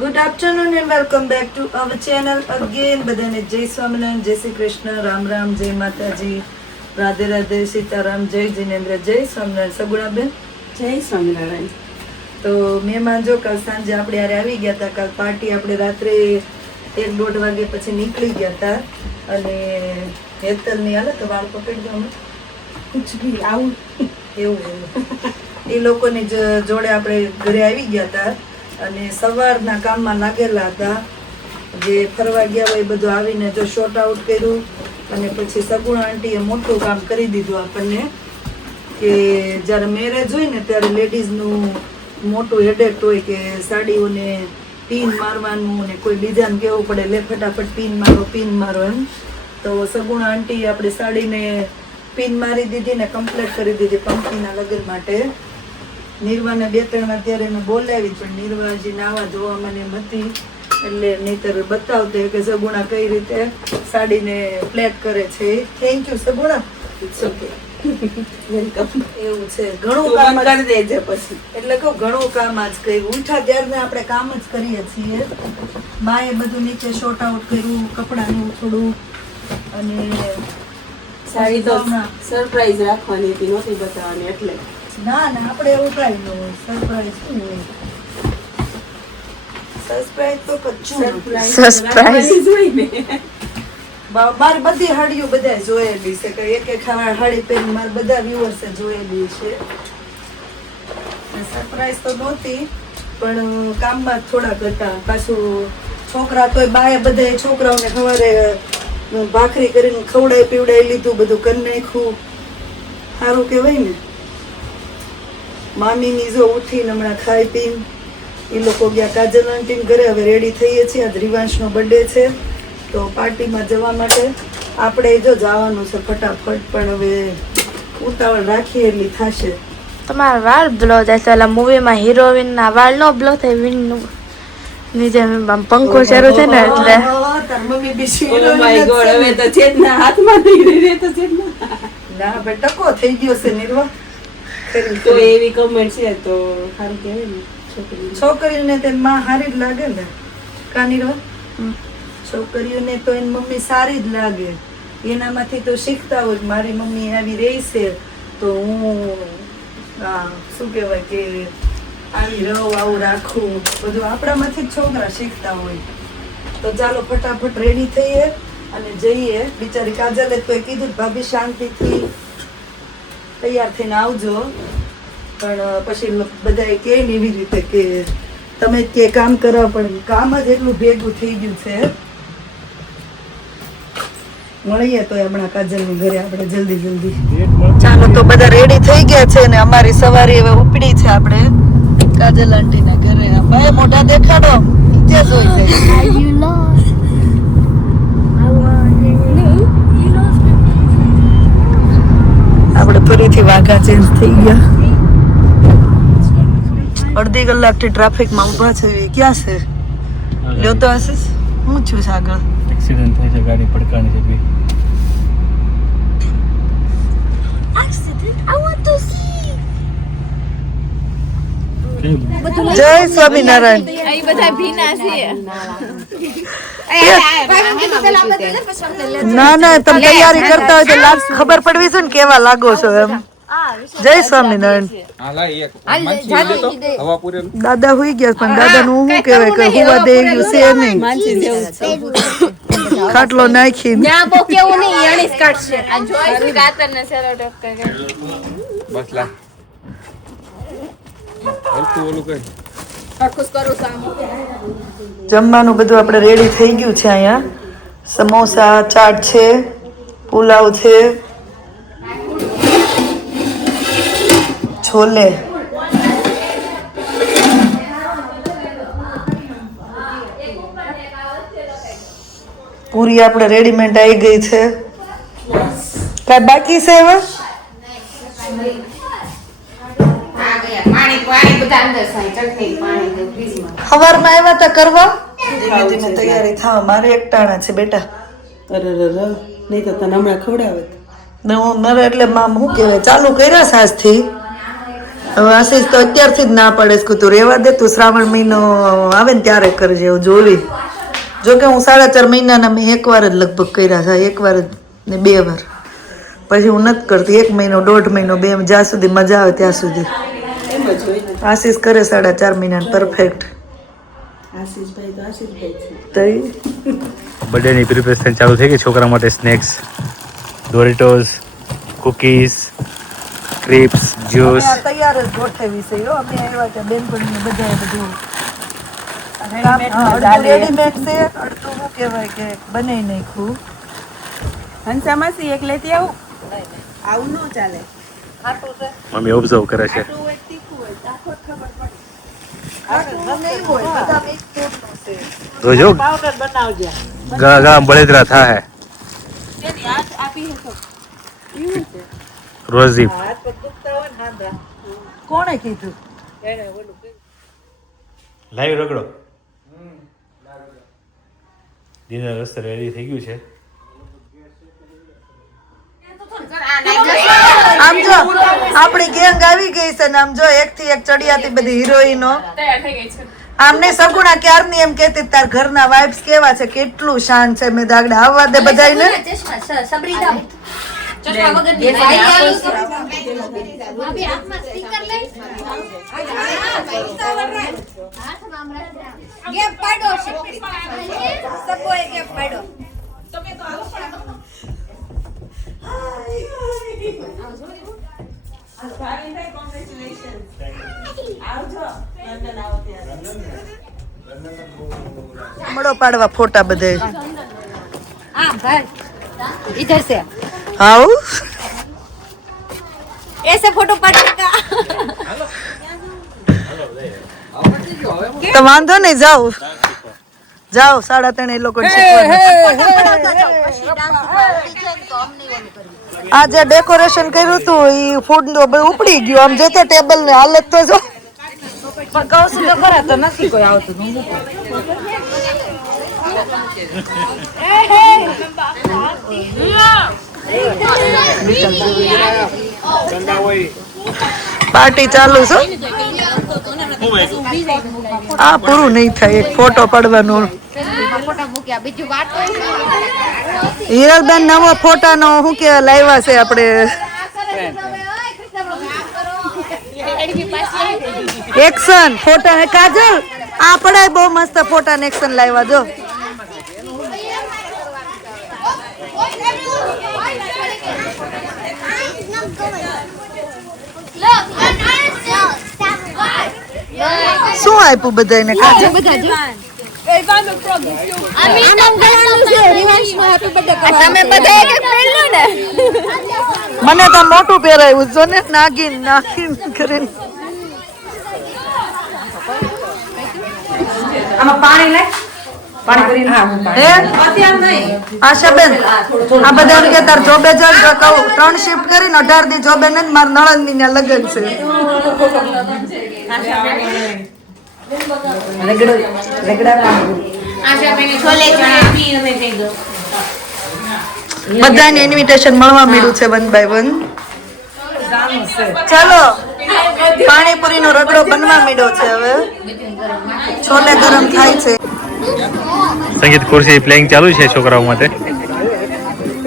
Good afternoon and welcome back to our channel again. બધાને જય સ્વામિનારાયણ, જય શ્રી કૃષ્ણ, રામ રામ, જય માતાજી, રાધે રાધે, સીતારામ, જય જિનેન્દ્ર, જય સ્વામિનારાયણ. સગુણાબેન જય સ્વામિનારાયણ. તો મહેમાન જો કાલ સાંજે આપણે યારે આવી ગયા હતા. કાલ પાર્ટી આપણે રાત્રે 1-1:30 વાગે પછી નીકળી ગયા હતા અને હેતલની હાલત વાળ પકડી દો અમે કુછ ભી આવું એવું એ લોકોની જોડે આપણે ઘરે આવી ગયા હતા અને સવારના કામમાં લાગેલા હતા. જે ફરવા ગયા હોય એ બધું આવીને જો શોર્ટ આઉટ કર્યું અને પછી સગુણા આંટીએ મોટું કામ કરી દીધું આપણને કે જ્યારે મેરેજ હોય ને ત્યારે લેડીઝનું મોટું હેડેક હોય કે સાડીઓને પિન મારવાનું ને કોઈ બીજાને કહેવું પડે લે ફટાફટ પિન મારો એમ. તો સગુણા આંટીએ આપણી સાડીને પિન મારી દીધી ને કમ્પ્લીટ કરી દીધી પંક્તિના લગ્ન માટે. નિર્વાને 2-3 વાર ત્યારે એને બોલાવી પણ નિર્વા હજી નાવા ધોવામાં ને એમ હતી એટલે નહીતર બતાવતે કે સગુણા કઈ રીતે સાડીને પ્લેટ કરે છે. Thank you Saguna. It's okay, welcome. એવું છે ઘણું કામ કરી દેજે પછી. એટલે કહું ઘણું કામ આજ કર્યું. ઉઠા ત્યારને આપણે કામ જ કરીએ છીએ. માએ બધું નીચે શોર્ટ આઉટ કર્યું, કપડાનું થોડું અને સાડી તો સરપ્રાઈઝ રાખવાની હતી, નહોતી બતાવવાની એટલે. ના આપણે એવું કાંઈ ન હોય. સરપ્રાઈઝ શું હોય? સરપ્રાઈઝ તો કચ્છું સરપ્રાઈઝ હોય ને. મારી બધી હાડીઓ બધા જોયેલી છે કે એક હાડી પહેરી મારા બધા વ્યુઅર્સે જોયેલી છે. સરપ્રાઈઝ તો નહોતી પણ કામમાં થોડાક હતા. પાછું છોકરા તોય બાએ બધા છોકરાઓને સવારે ભાખરી કરીને ખવડાવી પીવડાવી લીધું, બધું કરી નાખ્યું. સારું કહેવાય ને. મામીની જો ઉઠીને હમણાં ખાઈ પીને એ લોકો ગયા કાજલ આંટીને ઘરે. હવે રેડી થઈએ છીએ. આજ રિવાંશનો બર્થડે છે તો પાર્ટીમાં જવા માટે આપણે જો જવાનું છે ફટાફટ, પણ હવે ઉતાવળ રાખીએ એટલી થશે. તમારા વાળ બ્લો થાય તો ઓલા મૂવીમાં હિરોઈનના વાળ નો બ્લો થાય વિનનું ની જેમ આમ પંખો શરૂ થાય ને એટલે. તાર મમ્મી બી ઓ માય ગોડ, હવે તો ચેતના હાથમાં નહીં રહે તો ચેતના. ના હવે ટકો થઈ ગયો છે નિર્વા. તો એવી કમેન્ટ છે તો સારું કહેવાય ને છોકરી. છોકરીઓને તે માં સારી જ લાગે ને કાનીરો. છોકરીઓને તો એની મમ્મી સારી જ લાગે. એનામાંથી તો શીખતા હોય મારી મમ્મી આવી રહી છે તો હું શું કહેવાય કે આવી રહું, આવું રાખું, બધું આપણામાંથી જ છોકરા શીખતા હોય. તો ચાલો ફટાફટ રેડી થઈએ અને જઈએ. બિચારી કાજલે તો કીધું ભાભી શાંતિથી તૈયાર થઈને આવજો, પણ પછી બધા કહે ને એવી રીતે કે તમે કે કામ કરવા પણ કામ જ એટલું ભેગું થઈ ગયું છે. મળીએ તો હમણાં કાજલની ઘરે આપણે જલ્દી. ચાલો તો બધા રેડી થઈ ગયા છે ને અમારી સવારી હવે ઉપડી છે આપણે કાજલ આંટીના ઘરે. ભાઈ મોઢા દેખાડો, ત્યાં જોઈ જાય. આપણે ફરીથી વાઘા ચેન્જ થઈ ગયા. અડધી કલાકથી ટ્રાફિકમાં ઊભા છે. ક્યાં છે? લ્યો તો આશીષ હું છું આગળ. એક્સિડન્ટ થઈ છે, ગાડી પડકાણી છે બી. જય સ્વામિનારાયણ. આ બધા ભીના છે. ના તમે તૈયારી કરતા હોય તો ખબર પડવી છે ને કેવા લાગો છો એમ. જય સ્વામિનારાયણ. દાદા હુઈ ગયા પણ દાદાનું શું કહેવાય કે હુવા દે એવું છે નહીં. ખાટલો નાખી જમવાનું બધું આપણે રેડી થઈ ગયું છે. અહીંયા સમોસા, ચાટ છે, પુલાવ છે, છોલે, પૂરી આપણે રેડીમેડ આવી ગઈ છે. કાંઈ બાકી છે હવે? સવારમાં આવ્યા હતા કરવા. ધીમે ધીમે તૈયારી થાવ. મારે એકટાણા છે બેટા. અરે નહીં તો તને હમણાં ખવડાવે. ને હું મારે એટલે મામ શું કહેવાય ચાલુ કર્યા સાસથી હવે આશીષ તો અત્યારથી જ ના પડે છે કે તું રેવા દે, તું શ્રાવણ મહિનો આવે ને ત્યારે કરજે એવું જોવી. જોકે હું 4.5 મહિનાના મેં એકવાર જ લગભગ કર્યા છે, એકવાર જ ને 2 વાર. પછી હું નથી કરતી 1 મહિનો 1.5 મહિનો 2, જ્યાં સુધી મજા આવે ત્યાં સુધી. એમ જ હોય ને. આશીષ કરે 4.5 મહિના પરફેક્ટ. આશીષભાઈ તો આશીષભાઈ છે. તો બર્થડેની પ્રિપેરેશન ચાલુ થઈ ગઈ. છોકરા માટે સ્નેક્સ, ડોરિટોસ, કુકીઝ, ક્રિપ્સ, જ્યુસ. તૈયાર જ ગોઠવી છે હો. અમે આવ્યા ત્યાં બેનપણીને બધાએ બધું રેડીમેડ છે, અડધું શું કહેવાય કે બનાવી નાખ્યું. હંસામાસી એક લેતી આવું. આવું ન ચાલે. ખાટું છે, મમ્મી ઓબ્ઝર્વ કરે છે. આટલું હોય તીખું હોય તાખો ખબર પડે. ખાટું ગમે એવું હોય, બધા મિક્સ ફ્રૂટનું છે. જોજો પાવડર બનાવજે. ગળા ગળા બળેતરા થાય. તેની હાથ આપી હશો. કેવું છે? રોઝી હાથ પગ દુખતા હોય ને હાંધા. કોણે કીધું? લાઈવ રગડો. ડિનર રસ્તે રેડી થઈ ગયું છે. આમ જો આપણી ગેંગ આવી ગઈ છે ને આમ જો એક થી એક ચડિયાતી બધી હિરોઈનો. આમને સગુણા ક્યારની એમ કહેતી તાર ઘરના વાઇબ્સ કેવા છે, કેટલું શાન છે. મેં દાગડે આવવા દે બધાયને. મળો પાડવા ફોટા બધે. इधर से હાઉ ऐसे फोटो पड़ने का તો વાંધો નહીં, જાઓ જાઓ 3:30 એ લોકો આ જે ડેકોરેશન કર્યું હતું એ ફૂડ નું બધું ઉપડી ગયું. આમ જોતો ટેબલ ની હાલત તો જો. પણ કહું છું તો ખરા તો નથી કોઈ આવતું. પાર્ટી ચાલુ છે. આ પૂરું નહીં થાય, એક ફોટો પડવાનો. હિરલબેન નવો ફોટાનો શું કે લાવ્યા છે આપણે એક્શન ફોટા. કાજલ આ પડાય બહુ મસ્ત ફોટા ને એક્શન લાવ્યા જો. શું આપ્યું બધાને કાજલ? મને તો મોટું પહેરાયું જો ને, નાગીન નાગીન કરીને. આશાબેન આ બધા કે તાર જોબે જલ તો કહું 3 શિફ્ટ કરીને 18 દી જોબે ને માર નણંદની ને લગન છે. બધાને ઇન્વિટેશન મળવા મળ્યું છે 1 by 1. ચાલો પાણીપુરી નો રગડો બનવા મળ્યો છે. હવે છોલે ગરમ થાય છે. સંગીત ખુરશી પ્લેઇંગ ચાલુ છે છોકરાઓ માટે.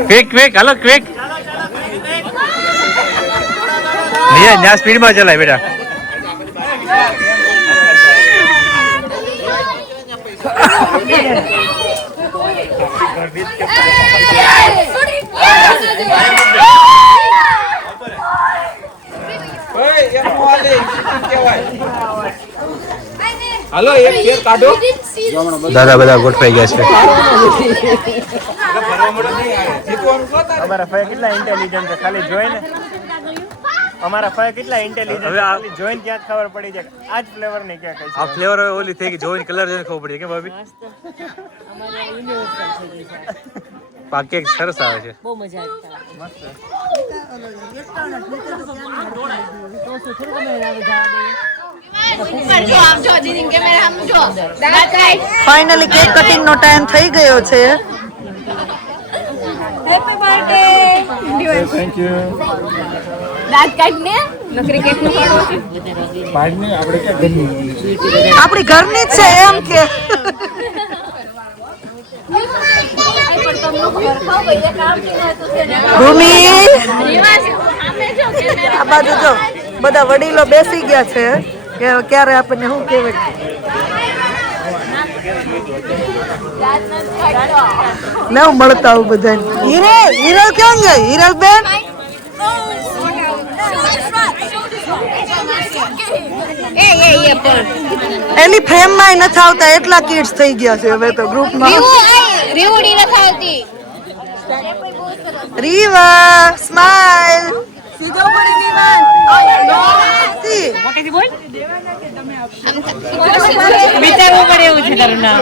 ક્વિક ક્વિક હાલો ક્વિક. નિયા ન્યા સ્પીડમાં ચલાય બેટા. હાલો એક ચેર કાઢો. દાદા બધા ગોઠવાઈ ગયા છે. અમારા ફાય કેટલા ઇન્ટેલિજન્ટ છે, ખાલી જોઈને અમારા ફાય કેટલા ઇન્ટેલિજન્ટ હવે આ- ખાલી જોઈને ત્યાં જ ખબર પડી જાય કે આ જ ફ્લેવર ની ક્યાં કઈ આ ફ્લેવર ઓલી થઈ ગઈ, જોઈને કલર જોઈને ખબર પડી કે ભાભી પાકે સરસ આવે છે. ફાઇનલી કેક કટિંગ નો ટાઈમ થઈ ગયો છે. Happy birthday thank you. दांत काटने આપણી ઘરની જ છે એમ કે ભૂમિ આ બાજુ જો બધા વડીલો બેસી ગયા છે કે ક્યારે આપણને શું કહેવાય નવ મળતા આવું બધા હિરલ ક્યાં ગઈ હિરલ બેન એની ફ્રેમ માં નથી આવતા એટલા કિડ્સ થઈ ગયા છે હવે તો ગ્રુપમાં રીવા સ્માઈલ વિચારવું પડે એવું છે તારું નામ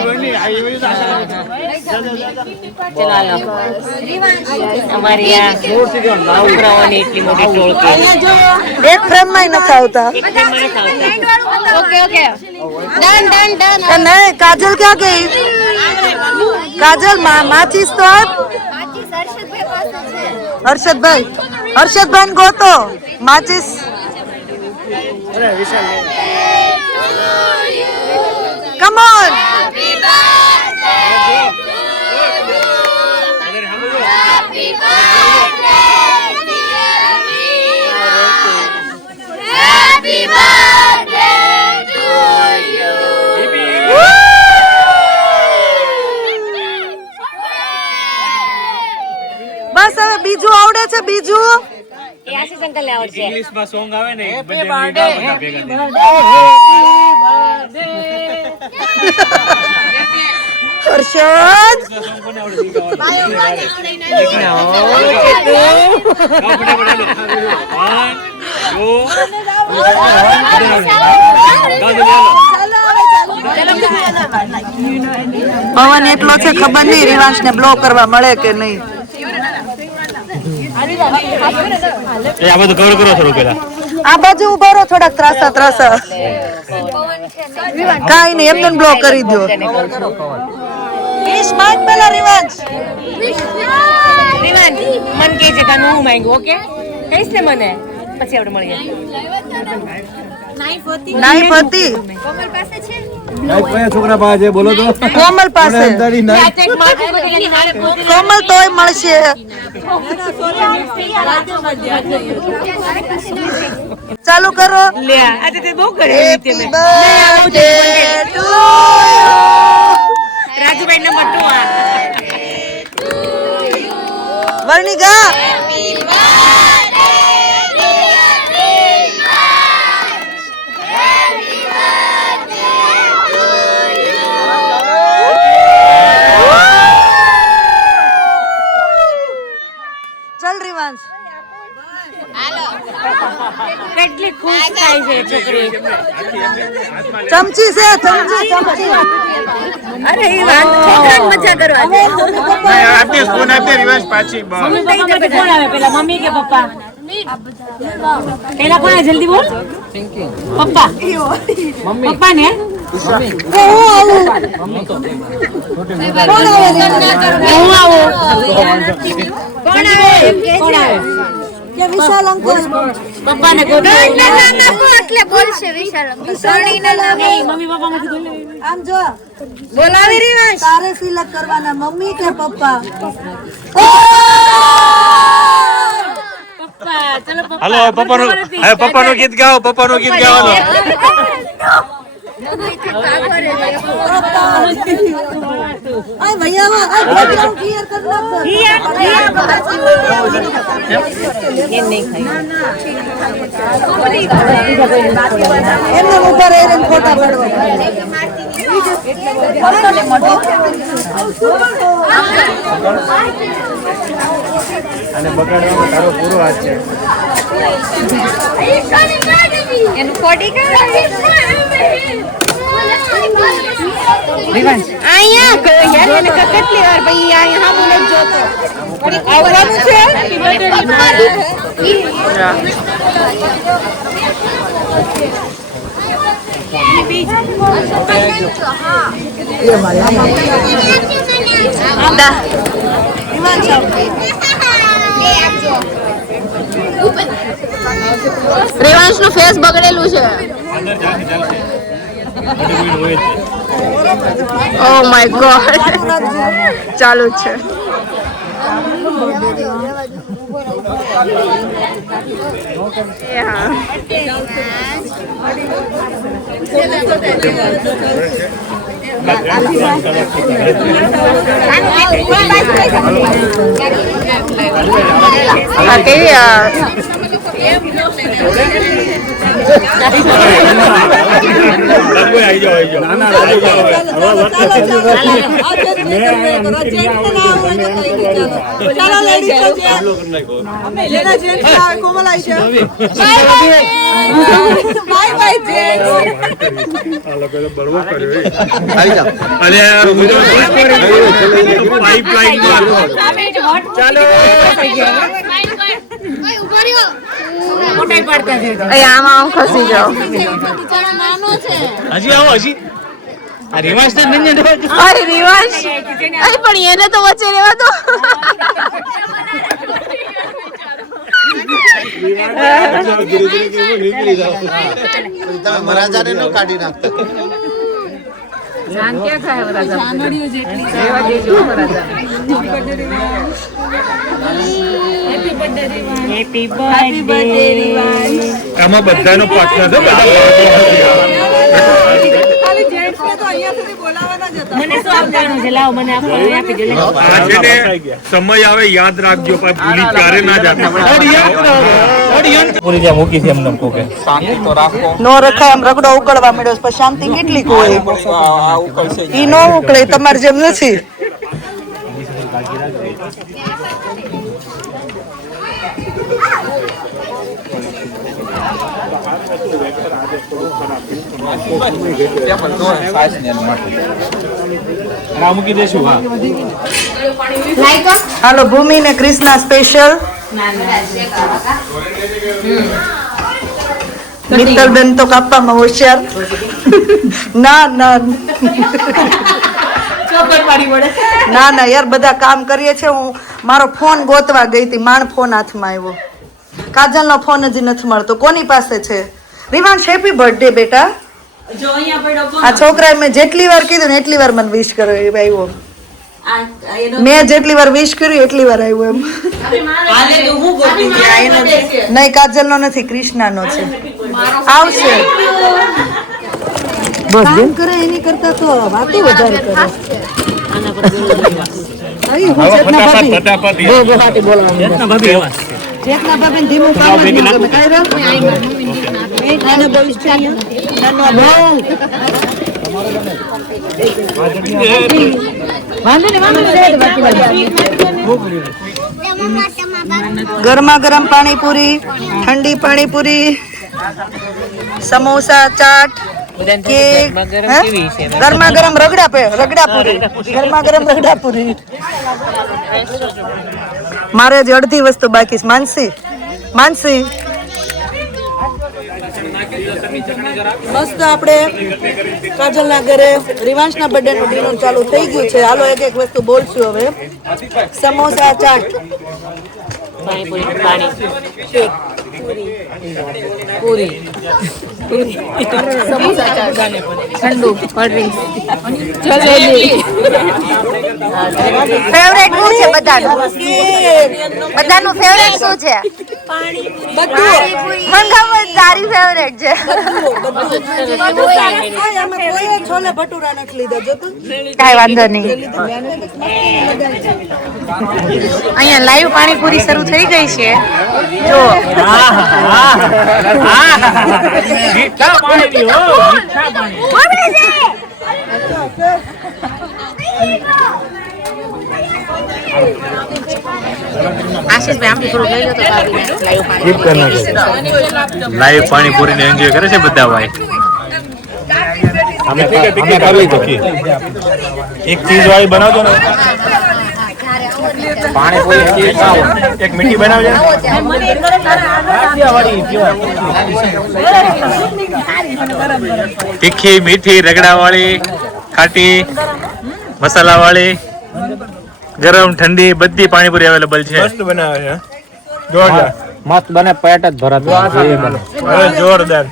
અમારી આ છોકરાઓની એટલી મોટી ટોળકી એક ફ્રેમ માં નથી આવતા okay okay done done done નહીં કાજલ ક્યાં ગઈ કાજલ માચીસ તો આપ હર્ષદભાઈ ગોતો માચીસ કમ ઓન બસ હવે બીજું આવડે છે બીજું ઇંગ્લિશમાં સોંગ આવે ને બધા ભેગા હર્ષદ પવન એટલો છે ખબર નહીં રિવાંશ ને બ્લો કરવા મળે કે નહીં આ બધું કવર કરો થોડું પેલા આ બાજુ ઉભો રહો થોડાક ત્રાસા કાઈ નહીં એમને બ્લોક કરી દો સ્માર્ટ પેલા રિવાંશ મન કે છે કાનું હું માંગ્યું ઓકે કહીશ ને મને પછી આપણે મળીએ નાઈફ હતી છોકરા પાસે બોલો તો કોમલ પાસે કોમલ તોય મળશે ચાલુ કરો લે આજે તે બહુ કરે Happy birthday to you. Rajubhai number 2 વર્ણિકા ચલ રિવાંશ કેટલી ખુશ થાય છે છોકરી ચમચી છે ચમચી અરે એ વાત છોકરાને મજા કરવા દે આપની સ્પૂન આપી રિવાંશ પાછી મમ્મી કઈ દે કોણ આવે પેલા મમ્મી કે પપ્પા પેલા કોણ જલ્દી બોલ પપ્પા મમ્મી પપ્પા ને હું આવું કોણ આવે કે વિશાલ અંકલ પપ્પા ને ગોતો એટલે બોલશે વિશાલ મમ્મી પપ્પા માંથી બોલે આમ જો બોલાવી રિવાંશ તારે સિલેક્ટ કરવાના મમ્મી કે પપ્પા પપ્પા ચલો પપ્પા હાલો પપ્પાનું ગીત ગાઓ પપ્પાનું ગીત ગાઓ આ ભૈયા આ બેકગ્રાઉન્ડ ક્લિયર કર નાખ એમને ઉપર એરન ફોટા પાડવા અને બગાડવામાં તારો પૂરો હાથ છે એનું કોડી અહીંયા યાર એને કેટલી વાર ભાઈ અહીંયા બોલે જોતો આવવાનું છે રેવાંશ નું ફેસ બગડેલું છે. ઓ માય ગોડ, ચાલુ જ છે. આમાં ખસી જાઓ. હજી આવો હજી આ રિવાજ તો નહીં ને અરે રિવાજ પણ એને તો વચ્ચે રહેવા દો. મહારાજાને ન કાઢી નાખતા. આમાં બધાનો પાર્ટનર છે. સમય આવે યાદ રાખજો, ભૂલી ક્યારે ના જતા. પૂરી જ્યાં મૂકી છે એમને કોકે શાંતિ તો રાખો. નો રખાય આમ રગડો ઉકળવા મળ્યો પછી શાંતિ કેટલી હોય. ઈ નો ઉકળે, તમારે જેમ નથી. મૂકી દેશું. હા હાલો ભૂમિ ને ક્રિષ્ના સ્પેશિયલ. મિત્તલબેન તો કાપવામાં હોશિયાર. ના ના ના ના યાર, બધા કામ કરીએ છે. હું મારો ફોન ગોતવા ગઈ હતી, માણ ફોન હાથમાં આવ્યો. કાજલ નો ફોન હજી નથી મળતો. કોની પાસે છે? રિવાંશ હેપી બર્થડે બેટા. આ છોકરાએ મેં જેટલી વાર કીધું ને એટલી વાર મને વિશ કરો એ આવ્યો. મેં જેટલી વાર વિશ કર્યું એટલી વાર આવ્યો એમ. નહીં કાજલ નો નથી, ક્રિષ્ના નો છે. આવશે બસ જેમ કરે એની કરતા તો વાતો વધારે કરે. જેટલા ભાભી ધીમું કામ ગરમા ગરમ પાણીપુરી, ઠંડી પાણીપુરી, સમોસા, ચાટ, કેક, ગરમા ગરમ રગડાપુરી, ગરમા ગરમ રગડાપુરી. મારે હજી અડધી વસ્તુ બાકી છે. માનસી મસ્ત આપણે કાજલના ઘરે રિવાંશના બર્થડે નું ડિનર ચાલુ થઈ ગયું છે. હાલો એક એક વસ્તુ બોલશું હવે. સમોસા, ચાટ, પૂરી, સમોસા, ચાટ, ઠંડુ, કોલ્ડ ડ્રિંક્સ, જલેબી. ફેવરેટ શું છે બધાનું? બધાનું ફેવરેટ શું છે? તારી ફેવરેટ છે. છોલે ભટુરા નથી લીધા, જો તું. કાંઈ વાંધો નહીં. અહીંયા લાઈવ પાણીપુરી શરૂ થઈ ગઈ છે. જો લાઈવ પાણીપુરી ને એન્જોય કરે છે બધા ભાઈ. એક ચીઝ વાળી બનાવજો ને. પાણીપુરી એક મીઠી બનાવજો. તીખી, મીઠી, રગડા વાળી, ખાટી, મસાલા વાળી, ગરમ, ઠંડી બધી પાણીપુરી અવેલેબલ છે. મસ્ત બનાવે છે. જોરદાર. મસ્ત બને, પેટ જ ભરત હવે જોરદાર.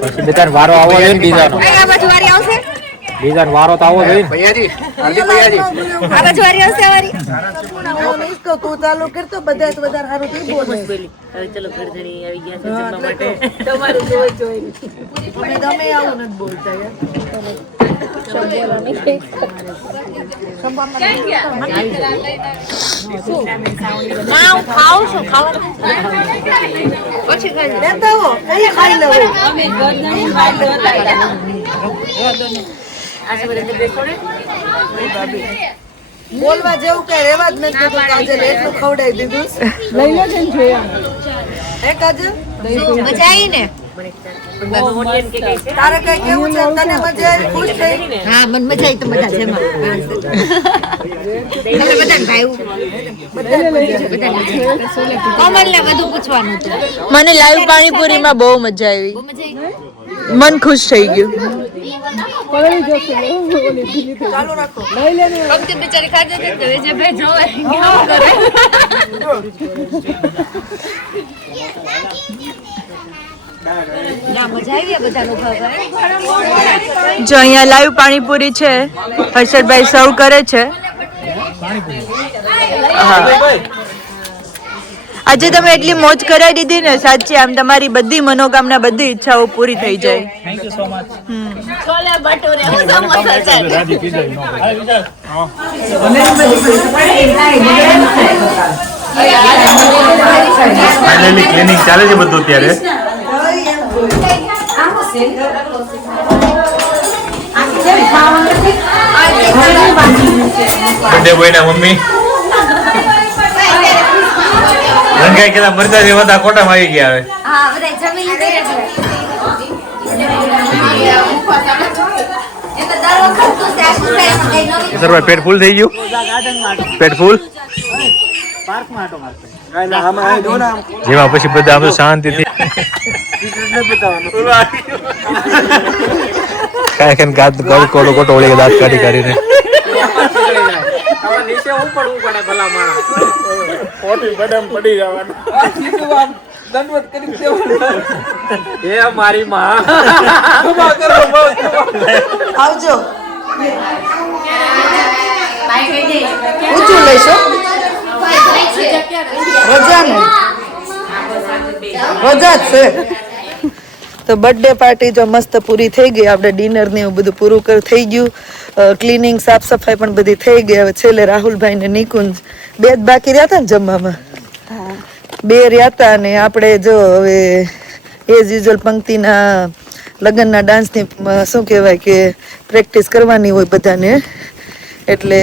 પછી બેટા વારો આવવો જોઈએ ને બીજાનો. બીજાનો વારો તો આવવો જોઈએ ને. इसको तू चालू कर तो બધા તો વધારે સારું થઈ બોલે ચલો ઘરધણી આવી ગયા છે જમવા માટે. તમારું જોઈ અમે ગમે આવું નથી બોલતા યાર લેતા હો અહીં ખાઈ લેવો અમે ગરદણી ખાઈ હતા. બોલવા જેવું કઈ રેવા જ નથી દીધું કાજલ એટલું ખવડાવી દીધું લઈ લો છે ને જોયા. હે કાજલ મજા આવી ને તારે કઈ કેવું છે તને મજા આવી ખુશ થઈ હા મને મજા આવી તો બધા જેમાં તમે બધાને ભાઈ કોમલ ને બધું પૂછવાનું હતું મને લાઈવ પાણીપુરીમાં બહુ મજા આવી, મન ખુશ થઈ ગયું. ચાલુ રાખો બિચારી ખાધી હતી જે ભાઈ જોવે મજા આવી બધાનો ભાવ જો અહીંયા લાઈવ પાણીપુરી છે, હર્ષદભાઈ સર્વ કરે છે. હા. આજે તમે એટલી મોજ કરાવી દીધી ને, સાચી આમ તમારી બધી મનોકામના બધી ઈચ્છાઓ પૂરી થઈ જાય. Thank you so much. Chole bhature samosa છે ફાઇનલી ક્લિનિંગ ચાલે છે બધું અત્યારે. બર્થડે બોય ના મમ્મી રંગાઈ કેલા મરચા જેવા હતા, કોટામાં આવી ગયા હવે. હા બધા જમી લીધું સરભાઈ પેટ ફૂલ થઈ ગયું? પેટ ફૂલ? જેમાં પછી બધા આમ શાંતિથી કાંઈ ગાત કોલો કોટો ઓળી દાંત કાઢી કાઢીને નીચે હું પડવું પડે ભલા માણસ. ખોટી બદામ પડી જવાનું. દંડવત કરી દેવાનું. એ મારી માં આવજો ઊંચું લઈશો રજા ને રજા જ છે. તો બર્થડે પાર્ટી જો મસ્ત પૂરી થઈ ગઈ, આપણે ડિનર ને એવું બધું પૂરું થઈ ગયું, ક્લિનિંગ સાફ સફાઈ પણ બધી થઈ ગઈ. હવે છેલ્લે રાહુલભાઈ ને નિકુંજ બે જ બાકી રહ્યા હતા ને જમવામાં, બે રહ્યા હતા. અને આપણે જો હવે એઝ યુઝ્યુઅલ પંક્તિના લગ્નના ડાન્સની શું કહેવાય કે પ્રેક્ટિસ કરવાની હોય બધાને, એટલે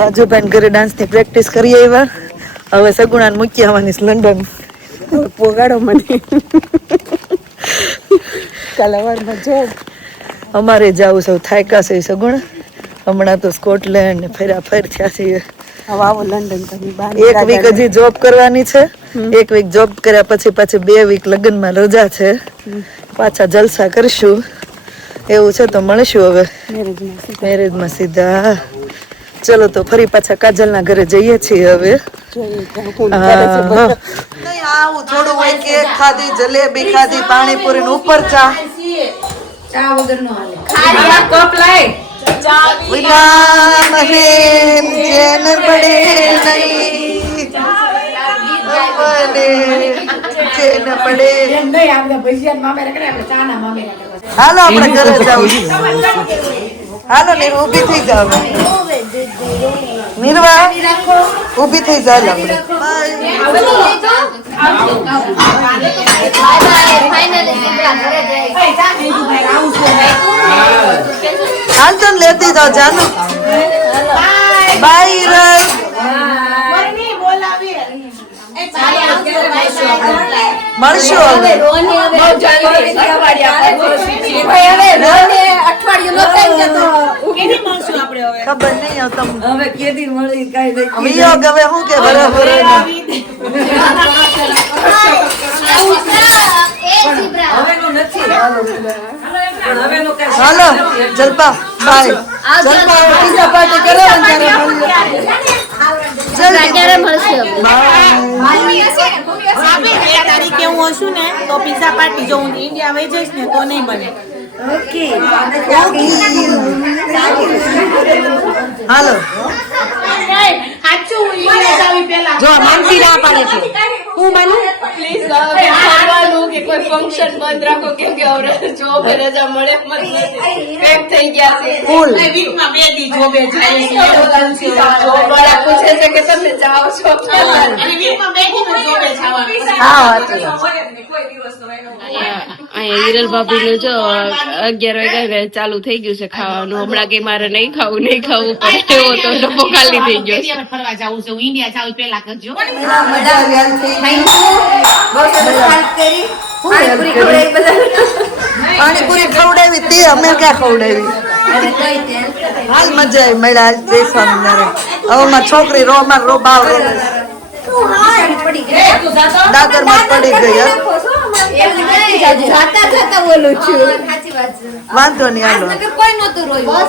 રાજુભાઈ ઘરે ડાન્સની પ્રેક્ટિસ કરી આવ્યા. હવે સગુણાને મૂકી આવવાની લંડન. પોગાડો મને કલાવારમાં જો અમારે જાવું સૌ થાયકા છે સગુણા, હમણાં તો સ્કોટલેન્ડ ને ફેરા ફેર થયા છીએ. હવે આવો લંડન તમે બહાર એક વીક હજી જોબ કરવાની છે, એક વીક જોબ કર્યા પછી પાછી 2 વીક લગ્નમાં રજા છે, પાછા જલસા કરશું એવું છે. તો મળીશું હવે મેરેજમાં સીધા. ચલો તો ફરી પાછા કાજલના ઘરે જઈએ છીએ હવે. આવું થોડું હોય, કેક ખાધી, જલેબી ખાધી, પાણીપુરી ઉપર ચા કપ લાય વિના મને ચેન પડે નહીં, મને ચેન પડે. હાલો આપણે ઘરે જાવ. હાલો નીરુ ઊભી થઈ જાવ. નીરવા ઊભી થઈ જાવ. કાંચન લેતી જાઓ જાનુ. બાય. મળશું હવે. ખબર નહીં હવે કેદી મળી કઈ વિયોગ હવે શું કે બરાબર. હાલો જલપા બાય. જલપા પાર્ટી કરે ને ત્યારે મળીએ. ક્યારે મળશે બે તારીખે હું હશું ને તો પિઝા પાર્ટી જો હું ઇન્ડિયા વહી જઈશ ને તો નહીં બને. હાલો જો માનસી ના પાડે છે હું માનું પ્લીઝ ખાવાનું કે કોઈ ફંક્શન બંધ રાખો કેમ કે હવે જોબ રજા મળે પેક થઈ ગયા છે વીકમાં 2 દી જોબે જાય જોબ વાળા પૂછે છે કે તમે જાઓ છો અને વીકમાં 2 દી જોબે જવાનું. અહીંયા હિરલ ભાભી નું જો 11 વાગ્યા ચાલુ થઈ ગયું છે ખાવાનું. હમણાં કે મારે નહીં ખાવું પણ એવો તો ડબ્બો ખાલી થઈ ગયો છે. ફરવા જાવું છે હું ઇન્ડિયા જાવું પેલા કરજો. પાણીપુરી ખવડાવી તે અમે ક્યાં ખવડાવી હાલ મજા આવી મળ્યા જય સ્વામિનારાયણ. હવે મારી છોકરી રોમાં રો બાવ દાદર માં પડી ગઈ હે. બોલું છું વાંધો નહીં હાલો. કોઈ નતું રોયું